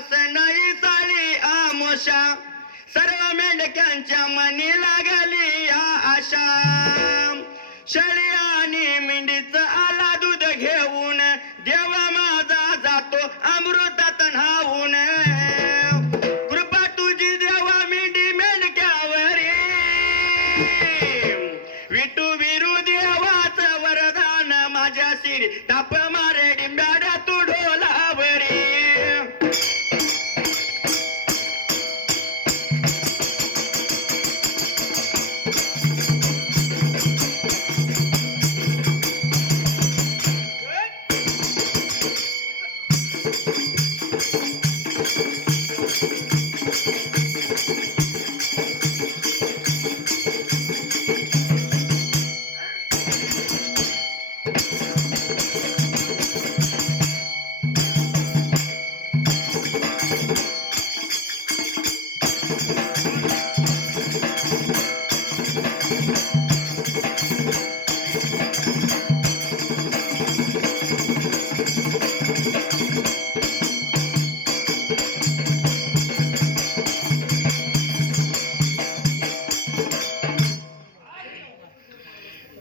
सणाई साळी आमोशा सर्व मेंढक्यांच्या मनी लागली या आशा शेळी आणि मेंढीच आला दूध घेऊन देवा माझा जातो अमृतात न्हावून कृपा तुझी देवा मेंढी मेंढक्यावरी विटू विरू देवाच वरदान माझ्या शिरी ताप मारे डिंब्याड्या तू ढोलावरी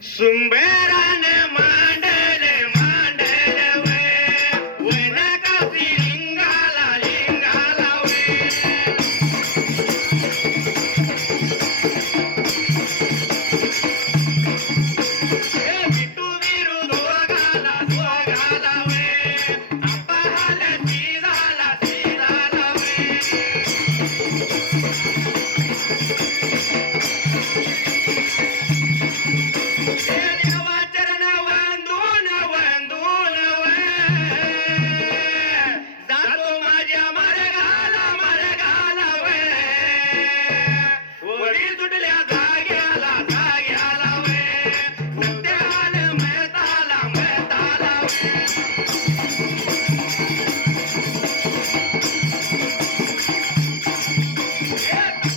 सुंबेराने मांडले मांडले वे वनकासी लिंगाला लिंगाला वे विटू विरू दोघाला दोघाला वे आपाहाले सीधाला सीधाला वे देवाचरण वंदून वंदून जातो माझ्या मार्गाला मार्गाला वडी सुटल्या जाग्याला जाग्याला सत्याला मळताला मळताला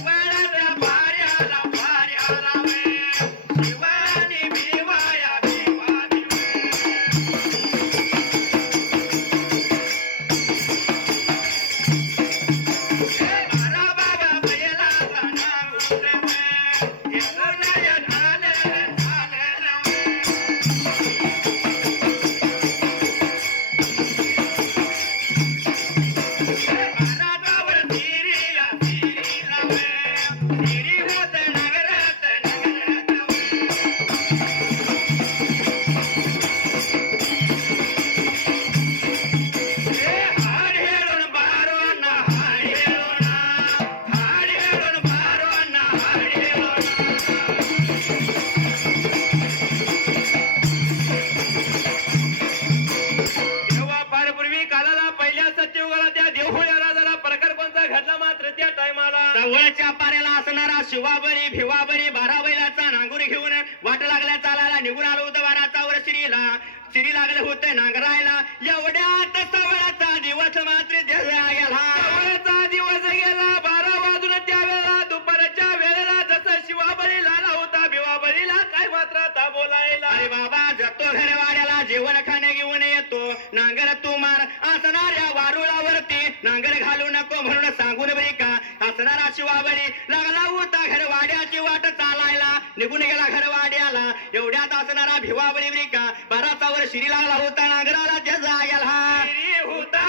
वाड्याला पाऱ्याला पाऱ्याला शिवानी भिवाया भिवानी मारा बाबा बैलाचा नांगूर येऊन झाले महाराजावर तिरीला तिरीला तिरी होत नगरात नगरात हाड हेळून बारोन हाड हेळून बारोन हाड हेळून तेव्हा फार पूर्वी कालाला पहिल्या सत्ययुगाला त्या देवहोळ्या राजाला प्रकार कोणता घडला मात्र त्या टायमाला जवळच्या पाऱ्याला असणारा शिवाबरी भिवाबरी 12 बैलाचा नांगूर घेऊन वाट लागल्या चालायला निघून आलो होतं वाराचावर श्री लागले होते नांगरायला एवढ्यात सवळाचा दिवस मात्र गेला सवळाचा दिवस गेला 12 वाजून त्यावेळेला दुपारच्या वेळेला जसं शिवाबरी लाला होता भिवाबरीला काय मात्र ता बोलायला अरे बाबा जातो घरवाड्याला जेवण खाणे घेऊन येतो नांगर तू मार असणाऱ्या वारुळावरती नांगर घालू नको म्हणून सांगून बरी का असणारा शिवाबरी लागला होता घरवाड्याची वाट चालायला निघून गेला घरवाड्याला एवढ्यात असणारा भिवाबरी बरी का 12चा वर शिरी लागला होता नांगराला त्या जाग्याला होता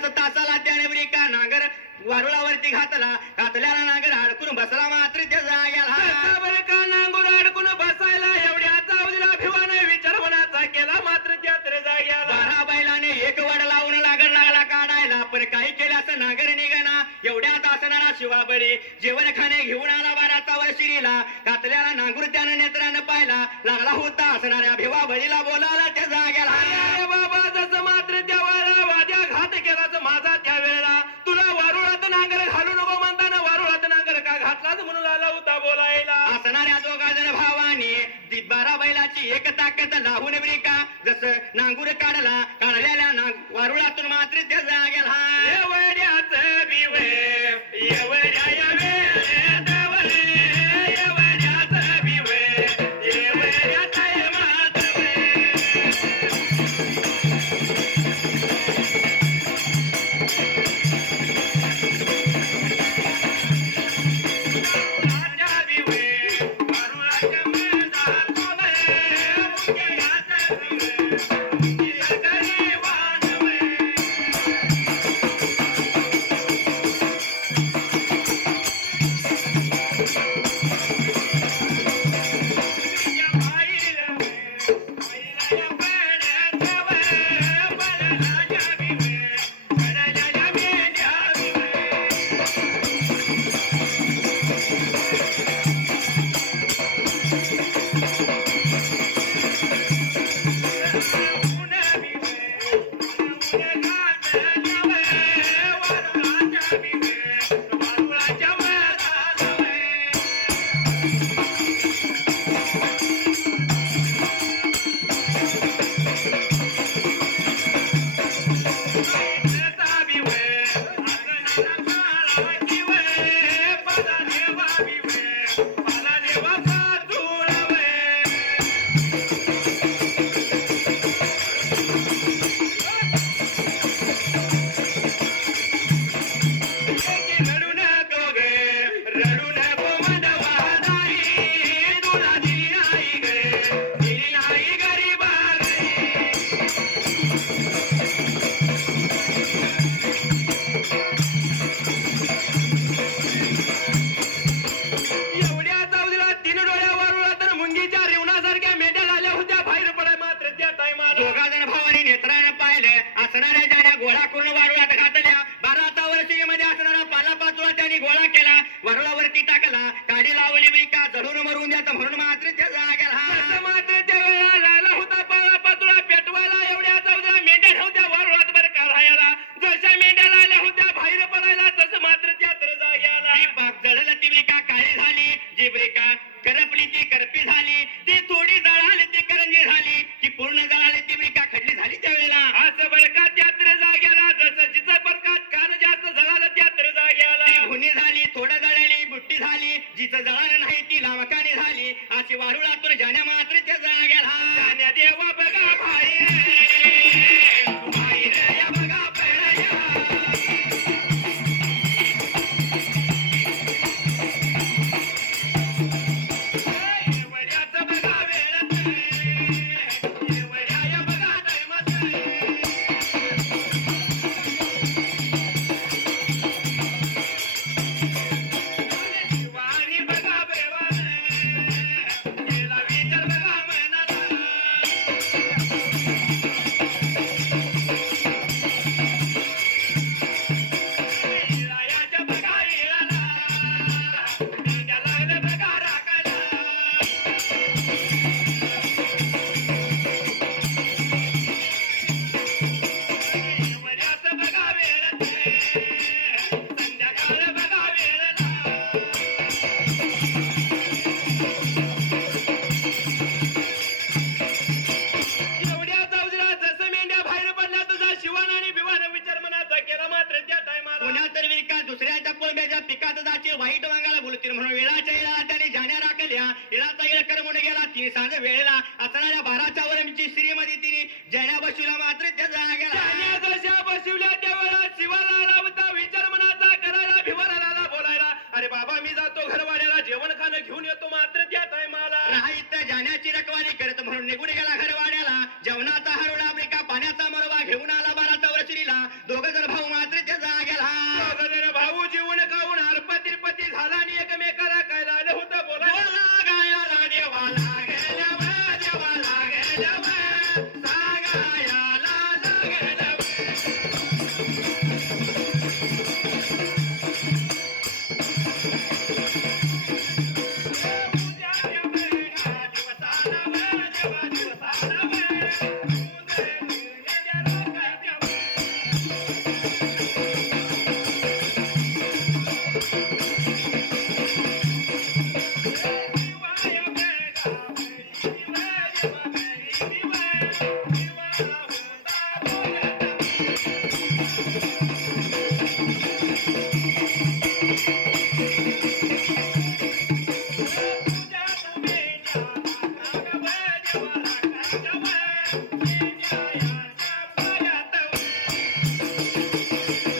तेवढ्याच तासाला त्याने ब्रिका नांगर वारुळावरती घातल्याला नांगर अडकून बसला मात्र त्या जाग्याला बरं का नांगूर अडकून बसायला एवढ्या चावलीला भिवाने विचार मनाचा केला मात्र त्या जाग्याला 12 बैलाने एक वड लावून लागला काढायला पण काही केलं असं नांगर निघाना एवढ्यात असणारा शिवाबळी जेवण खाणे घेऊन आला 12चा वर्षीला घातल्याला नांगूर त्यानं नेत्रानं पाहिला लागला होता असणाऱ्या भिवा बळीला बोलायला त्या जाग्याला अरे बाबा जसं मात्र त्या वाद्या घात केलाच माझा त्या वेळेला तुला वारुळात नांगर घालू नको म्हणताना वारुळात नांगर का घातलाच म्हणून आला होता बोलायला असणाऱ्या 2 जण भावानी 12 बैलाची एक ताकद लावून ब्रिका जसं नांगूर काढलेल्या वारुळातून मात्र त्या जाग्याला एवढ्याच बिवे एवढ्या वेळेला असणाऱ्या 12च्या वर श्रीमती तिने जया बसूला मात्र त्या जाग्याला